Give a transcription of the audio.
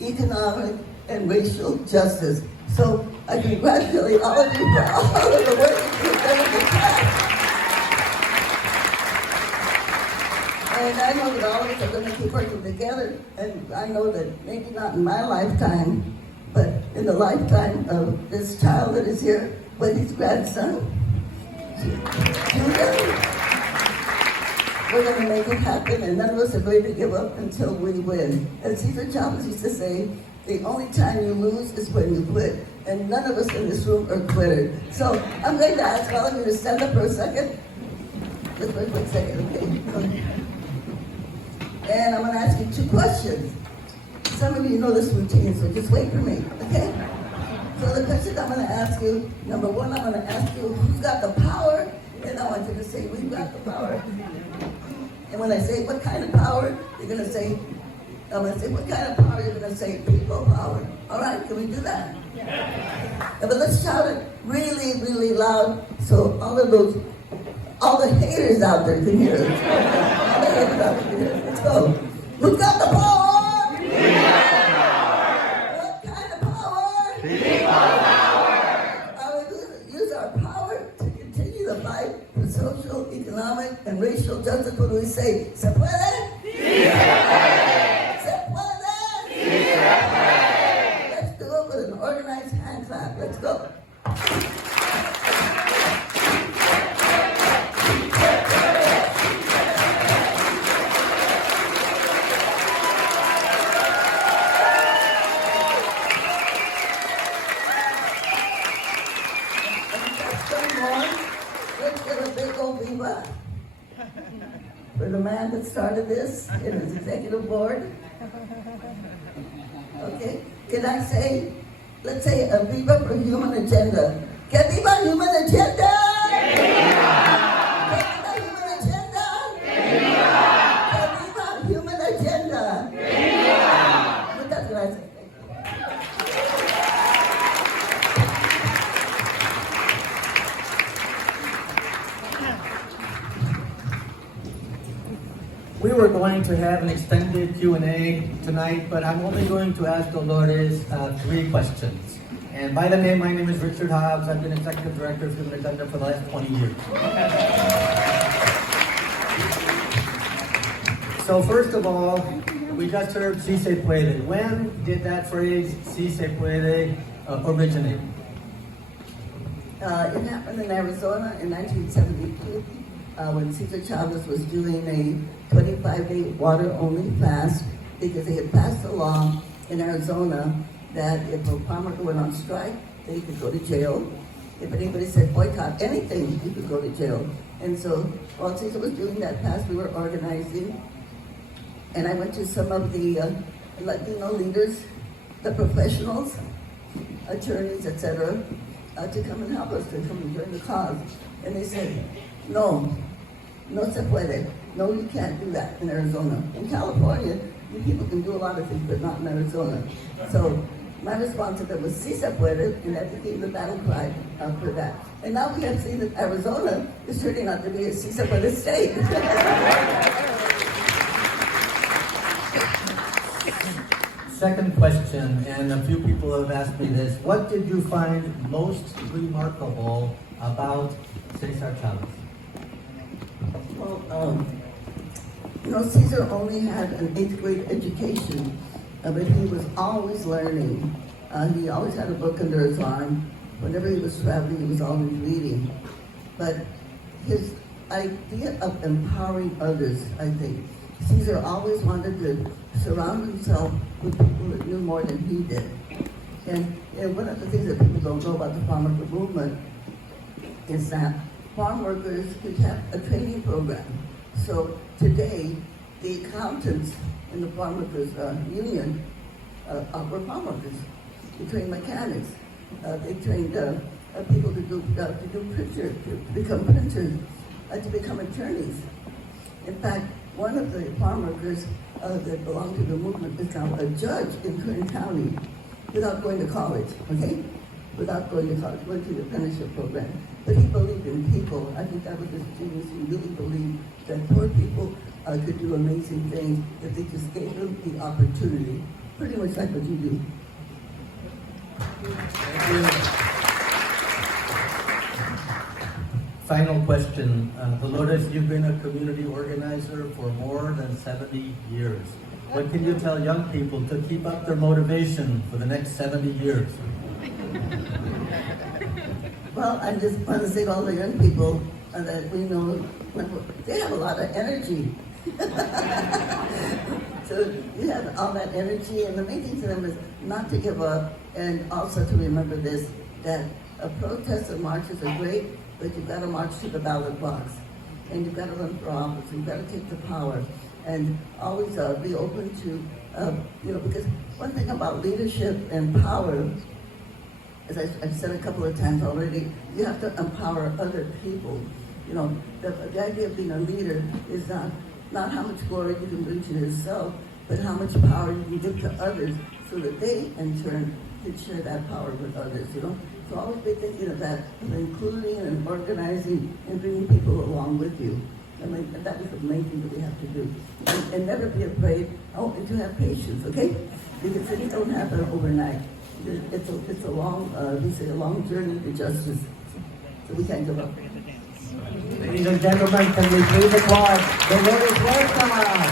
economic, and racial justice. So I congratulate all of you for all of the work that you've done in the past. And I know that all of us are going to keep working together, and I know that maybe not in my lifetime, but in the lifetime of this child that is here, Wendy's grandson, Judah, we're going to make it happen, and none of us are going to give up until we win. As Cesar Chavez used to say, the only time you lose is when you quit, and none of us in this room are quitters. So I'm going to ask all of you to stand up for a second. Just for a quick second, okay? And I'm going to ask you 2 questions. Some of you know this routine, so just wait for me, okay? So the questions I'm going to ask you, number 1, I'm going to ask you who's got the power, and I want you to say, we've got the power. And when I say what kind of power, you're going to say, I'm going to say what kind of power, you're going to say people power. All right, can we do that? Yeah. But let's shout it really, really loud so all the haters out there can hear it. All the haters out there can hear it. Let's go. Who's got the power? We got the power. What kind of power? People power. I will use our power to continue the fight for social, economic, and racial justice. What do we say? ¿Se puede? Sí, se puede. ¿Se puede? Sí, se puede. Let's do it with an organized hand clap. Let's go. For the man that started this in his executive board. Okay, can I say, let's say a Viva for Human Agenda. Que viva Human Agenda! Que viva! Que viva Human Agenda! Que viva! Que viva Human Agenda! Que viva! But that's what I say. We were going to have an extended Q&A tonight, but I'm only going to ask Dolores 3 questions. And by the name, my name is Richard Hobbs. I've been Executive Director of Human Agenda for the last 20 years. So first of all, we just heard Si se puede. When did that phrase, Si se puede, originate? It happened in Arizona in 1972. When Cesar Chavez was doing a 25-day water-only fast because they had passed a law in Arizona that if a farmer went on strike, they could go to jail. If anybody said boycott anything, you could go to jail. And so while Cesar was doing that fast, we were organizing. And I went to some of the Latino leaders, the professionals, attorneys, etc., to come and help us, to come and join the cause. And they said, no se puede. No, you can't do that in Arizona. In California, you people can do a lot of things, but not in Arizona. So my response to that was Si se puede, and that became the battle cry for that. And now we have seen that Arizona is turning out to be a Si se puede state. Second question, and a few people have asked me this. What did you find most remarkable about Cesar Chavez? Well, Cesar only had an 8th grade education, but he was always learning. He always had a book under his arm. Whenever he was traveling, he was always reading. But his idea of empowering others, I think, Cesar always wanted to surround himself with people that knew more than he did. And one of the things that people don't know about the farm worker movement is that farm workers could have a training program. So today, the accountants in the farm workers union were farm workers. They trained mechanics. They trained people to do printers, to become printers, to become attorneys. In fact, one of the farm workers that belonged to the movement is now a judge in Kern County without going to college, okay? Without going to college, went to the apprenticeship program. But he believed in people. I think that was his genius. He really believed that poor people could do amazing things if they just gave them the opportunity. pretty much like what you do. Thank you. Final question. Dolores, you've been a community organizer for more than 70 years. What can you tell young people to keep up their motivation for the next 70 years? Well, I just want to say to all the young people that we know, they have a lot of energy. So you have all that energy, and the main thing to them is not to give up, and also to remember this, that a protest and marches are great, but you've got to march to the ballot box, and you've got to run for office, you've got to take the power, and always be open to, because one thing about leadership and power, as I've said a couple of times already, you have to empower other people. You know, the idea of being a leader is not how much glory you can bring to yourself, but how much power you can give to others so that they, in turn, can share that power with others, you know? So always be thinking of that, including and organizing and bringing people along with you. I mean, that is the main thing that we have to do. And never be afraid, and to have patience, okay? Because things don't happen overnight. It's a long, a long journey to justice. So we can't give up. Ladies and gentlemen, can we please applaud Dolores Huerta?